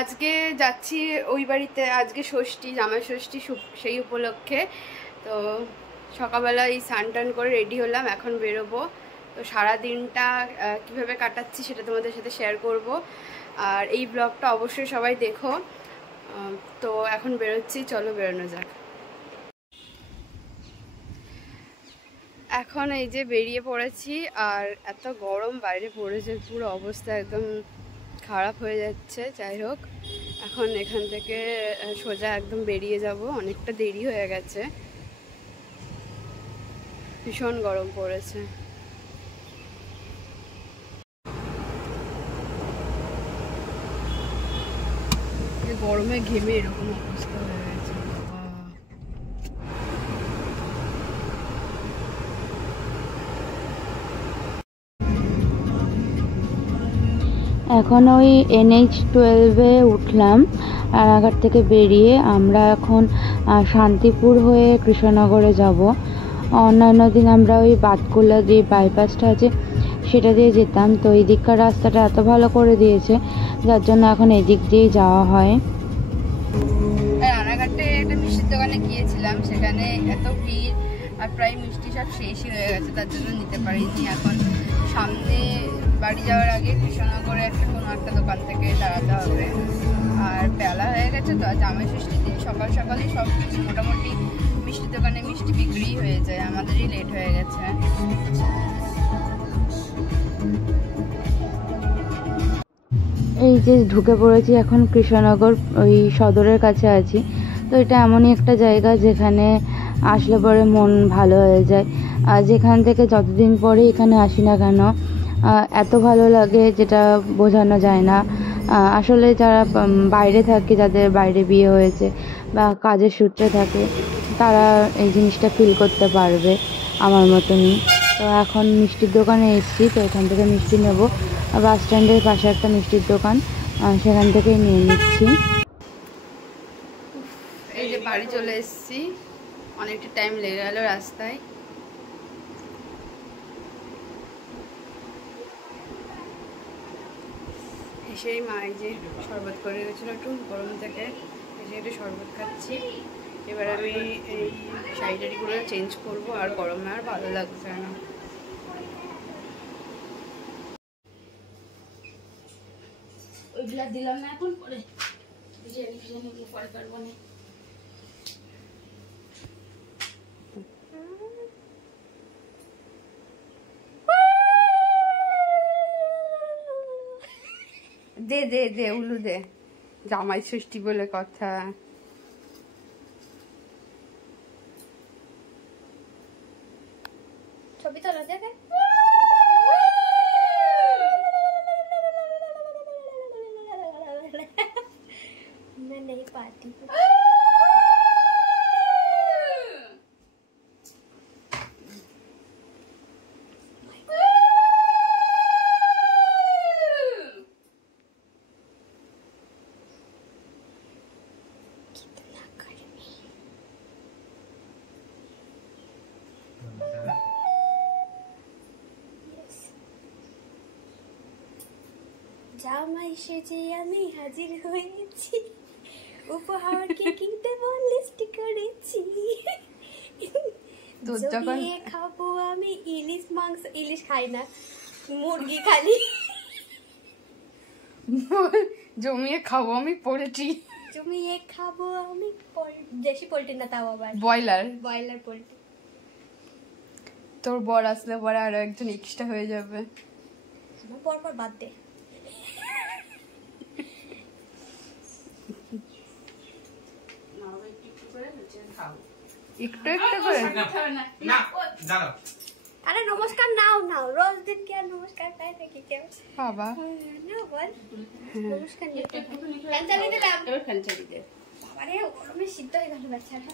আজকে যাচ্ছি ওই বাড়িতে, আজকে ষষ্ঠী, জামাই ষষ্ঠী, সেই উপলক্ষে। তো সকালবেলা এই স্নান টান করে রেডি হলাম, এখন বেরোবো। তো সারা দিনটা কীভাবে কাটাচ্ছি সেটা তোমাদের সাথে শেয়ার করব, আর এই ব্লগটা অবশ্যই সবাই দেখো। তো এখন বেরোচ্ছি, চলো বেরোনো যাক। এখন এই যে বেরিয়ে পড়েছি, আর এত গরম বাইরে পড়েছে, পুরো অবস্থা একদম খারাপ হয়ে যাচ্ছে। যাই হোক, এখন এখান থেকে সোজা একদম বেরিয়ে যাব, অনেকটা দেরি হয়ে গেছে, ভীষণ গরম পড়েছে। গরমে ঘেমে এরকম অবস্থা হয়ে গেছে। এখন ওই NH-12-এ উঠলাম রানাঘাট থেকে বেরিয়ে। আমরা এখন শান্তিপুর হয়ে কৃষ্ণনগরে যাব। অন্যান্য দিন আমরা ওই বাতকুলা যে বাইপাসটা আছে সেটা দিয়ে যেতাম, তো এই দিককার রাস্তাটা এত ভালো করে দিয়েছে যার জন্য এখন এদিক দিয়েই যাওয়া হয়। রানাঘাটে একটা মিষ্টির দোকানে গিয়েছিলাম, সেখানে এত ভিড় আর প্রায় মিষ্টি সব শেষই হয়ে গেছে, তার জন্য নিতে পারিনি। এখন সামনে বাড়ি যাওয়ার আগে কৃষ্ণনগরে কোনো একটা দোকান থেকে দাঁড়াতে হবে। আর বেলা হয়ে গেছে তো, জামাই ষষ্ঠীর দিন সকাল সকালই সব মোটামুটি মিষ্টির দোকানে মিষ্টি বিক্রি হয়ে যায়, আমাদেরই লেট হয়ে গেছে। এই যে ঢুকে পড়েছি এখন কৃষ্ণনগর, ওই সদরের কাছে আছি। তো এটা এমনই একটা জায়গা যেখানে আসলে পরে মন ভালো হয়ে যায়। আর যেখান থেকে যতদিন পরে এখানে আসি না কেন এত ভালো লাগে যেটা বোঝানো যায় না। আসলে যারা বাইরে থাকে, যাদের বাইরে বিয়ে হয়েছে বা কাজের সূত্রে থাকে, তারা এই জিনিসটা ফিল করতে পারবে আমার মতনই। তো এখন মিষ্টির দোকানে এসেছি, তো এখান থেকে মিষ্টি নেব। বাস স্ট্যান্ডের পাশে একটা মিষ্টির দোকান, সেখান থেকেই নিয়ে নিচ্ছি। এই যে বাড়ি চলে এসেছি, অনেকটা টাইম লেগে গেল রাস্তায়। এসেই মা এই যে শরবত করে গেছিলো একটু গরম থেকে, এসে একটু শরবত খাচ্ছি। এবার আমি এই শাড়িটারিগুলো চেঞ্জ করব, আর গরমে আর ভালো লাগছে না। ওইগুলা দিলাম না, এখন পরে পরে পারবো না। দে দে দে উলু দে, জামাই ষষ্ঠী বলে কথা। ছবি তোলা দেখে मैं नहीं पाती। জামাই সেজে আমি হাজির হয়েছি, উপহার কে কিনতে লিস্ট করেছি। জমিয়ে খাবো আমি ইলিশ মাংস, ইলিশ খাই না, মুরগি খালি। জমিয়ে খাবো আমি পোল্ট্রি, জমিয়ে খাবো আমি দেশি পোল্ট্রি না, তাও আবার ব্রয়লার পোল্ট্রি। তোর বর আসলে পরে আরো একজন এক্সট্রা হয়ে যাবে। পর বাদ দে। একটু একটু করে আরে নমস্কার নাও নাও, রোজ দিন কি আর নমস্কার পায় নাকি কেউ? বাবা না বল নমস্কার নিতে ফ্যান চালিয়ে দিলাম, এবার ফ্যান চালিয়ে দে। বাবারে গরমে সিদ্ধ হয়ে গেল বাচ্চাটা।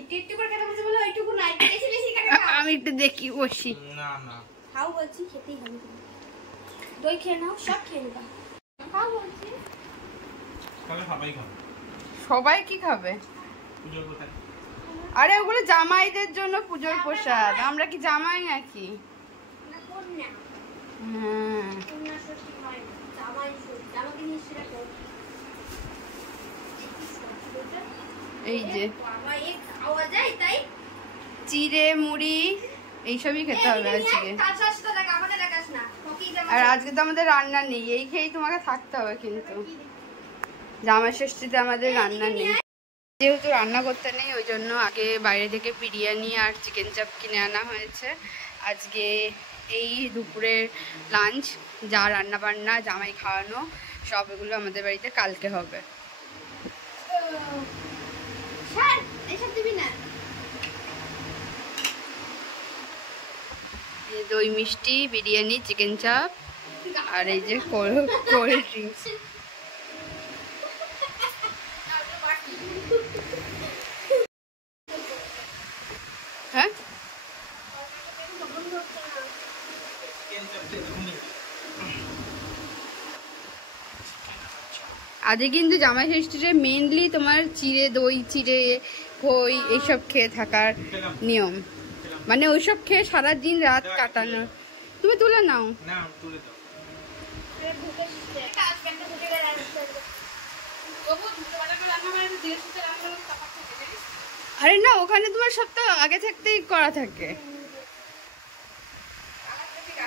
একটু একটু করে কথা বলতে বলো, এইটুকু না, বেশি বেশি করে খাও। আমি একটু দেখি বসি। না না খাও বলছি, খেতেই হবে। দই খেয়ে নাও, সব খেয়ে নেবা। খাও বলছি। সবাই কি খাবে? আরে ওগুলো জামাইদের জন্য পুজোর প্রসাদ, আমরা কি জামাই নাকি? না কোন না, হ্যাঁ কোন না ষষ্ঠী হয়, জামাই জামাকে নিয়ে সেটা এই যে খাওয়া যায় তাই চিড়ে মুড়ি এইসবই খেতে হবে আজকে। আর আজকে তো আমাদের রান্না নেই, এই খেয়েই তোমাকে থাকতে হবে, কিন্তু জামাই ষষ্ঠীতে আমাদের রান্না নেই। যেহেতু রান্না করতে নেই ওই জন্য আগে বাইরে থেকে বিরিয়ানি আর চিকেন চাপ কিনে আনা হয়েছে। আজকে এই দুপুরের লাঞ্চ, যা রান্না বান্না জামাই খাওয়ানো সব এগুলো আমাদের বাড়িতে কালকে হবে। দই মিষ্টি, বিরিয়ানি, চিকেন চাপ আর এই যে কোল্ড ড্রিঙ্কস। হ্যাঁ আজকে কিন্তু জামাই ষষ্ঠীতে মেনলি তোমার চিড়ে দই, চিড়ে খই এইসব খেয়ে থাকার নিয়ম, মানে ওইসব খেয়ে সারাদিন রাত কাটানো। তুমি তুলে নাও। আরে না, ওখানে তোমার সব তো আগে থাকতেই করা থাকে।